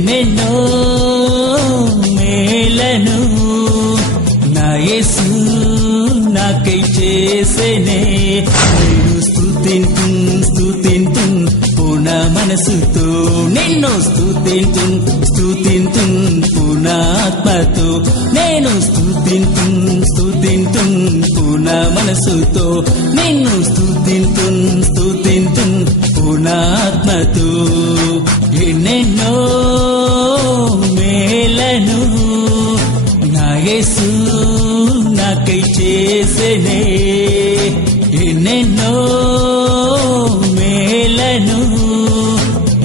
ఎన్నెన్నో మేలను నా యేసు నాకై చేసేనే. నేను స్తుతింతున్ పూర్ణ మనసుతో, నిన్ను స్తుతింతున్ పూర్ణ ఆత్మతో. నేను స్తుతింతున్ పూర్ణ మనసుతో, నిన్ను స్తుతింతున్ పూర్ణ ఆత్మతో. ఎన్నెన్నో మేలను నా యేసు నాకై చేసేనే. ఎన్నెన్నో మేలను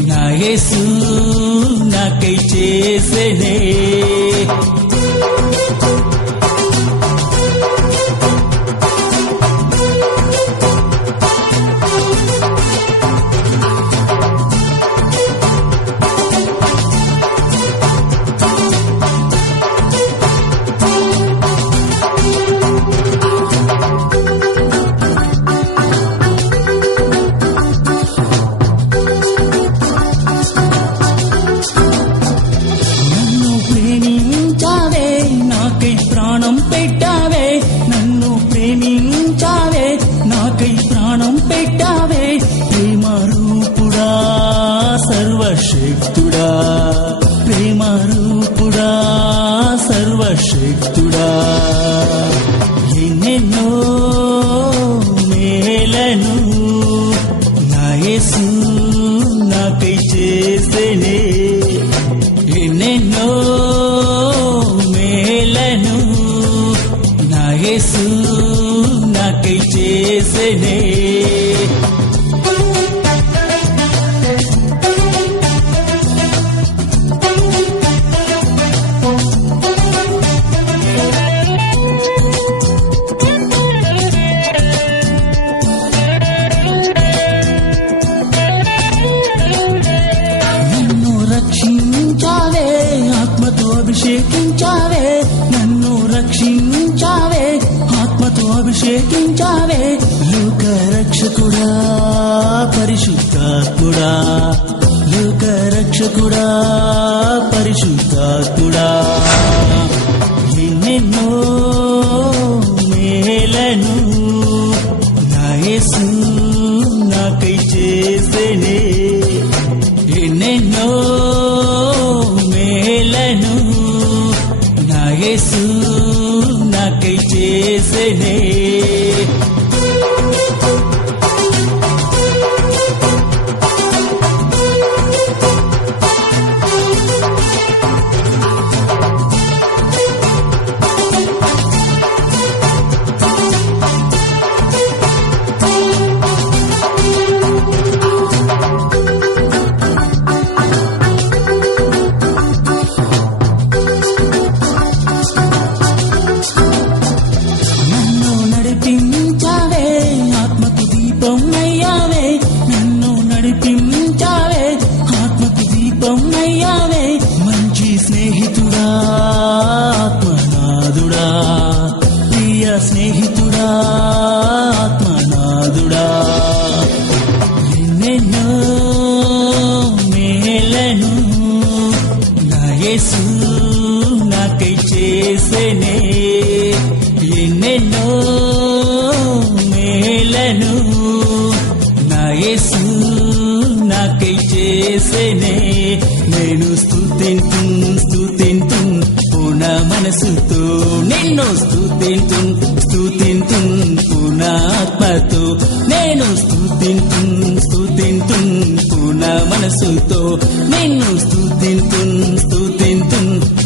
నా యేసు నాకై చేసేనే. ప్రాణం పెట్టావే, నన్ను ప్రేమించావే, నాకై ప్రాణం పెట్టావే. ప్రేమ రూపుడా సర్వశక్తుడా, ప్రేమ రూపుడా సర్వశక్తుడా. ఎన్నెన్నో మేలను నా యేసు నాకై చేసేనే. ఎన్నెన్నో మేలను నా యేసు నాకై చేసేనే. నన్ను రక్షించావే, ఆత్మతో అభిషేకించావే, నన్ను రక్షించావే, ఆత్మతో అభిషేకించావే. లోక రక్షకుడా పరిశుద్ధాత్ముడా, లోక రక్షకుడా పరిశుద్ధాత్ముడా. ఎన్నెన్నో మేలను నా యేసు నాకై చేసేనే. ఎన్నెన్నో మేలను నా యేసు నాకై చేసేనే. మంచి స్నేహితుడా ఆత్మనాథుడా, ప్రియ స్నేహితుడా ఆత్మనాథుడా. ఎన్నెన్నో మేలను నా యేసు నాకై చేసేనే. ఎన్నెన్నో మేలను నా యేసు నాకై చేసేనే. నేను స్తుతింతున్ పూర్ణ మనసుతో, నిన్ను స్తుతింతున్ పూర్ణ ఆత్మతో. నేను స్తుతింతున్ పూర్ణ మనసుతో, నిన్ను స్తుతింతున్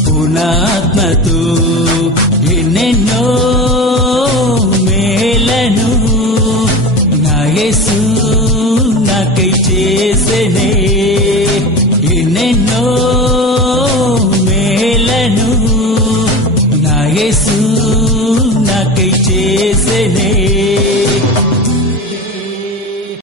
పూర్ణ ఆత్మతో. ఎన్నెన్నో మేలను నా యేసు నాకై చేసేనే. ఎన్నెన్నో మేలను నా యేసు నాకై చేసేనే.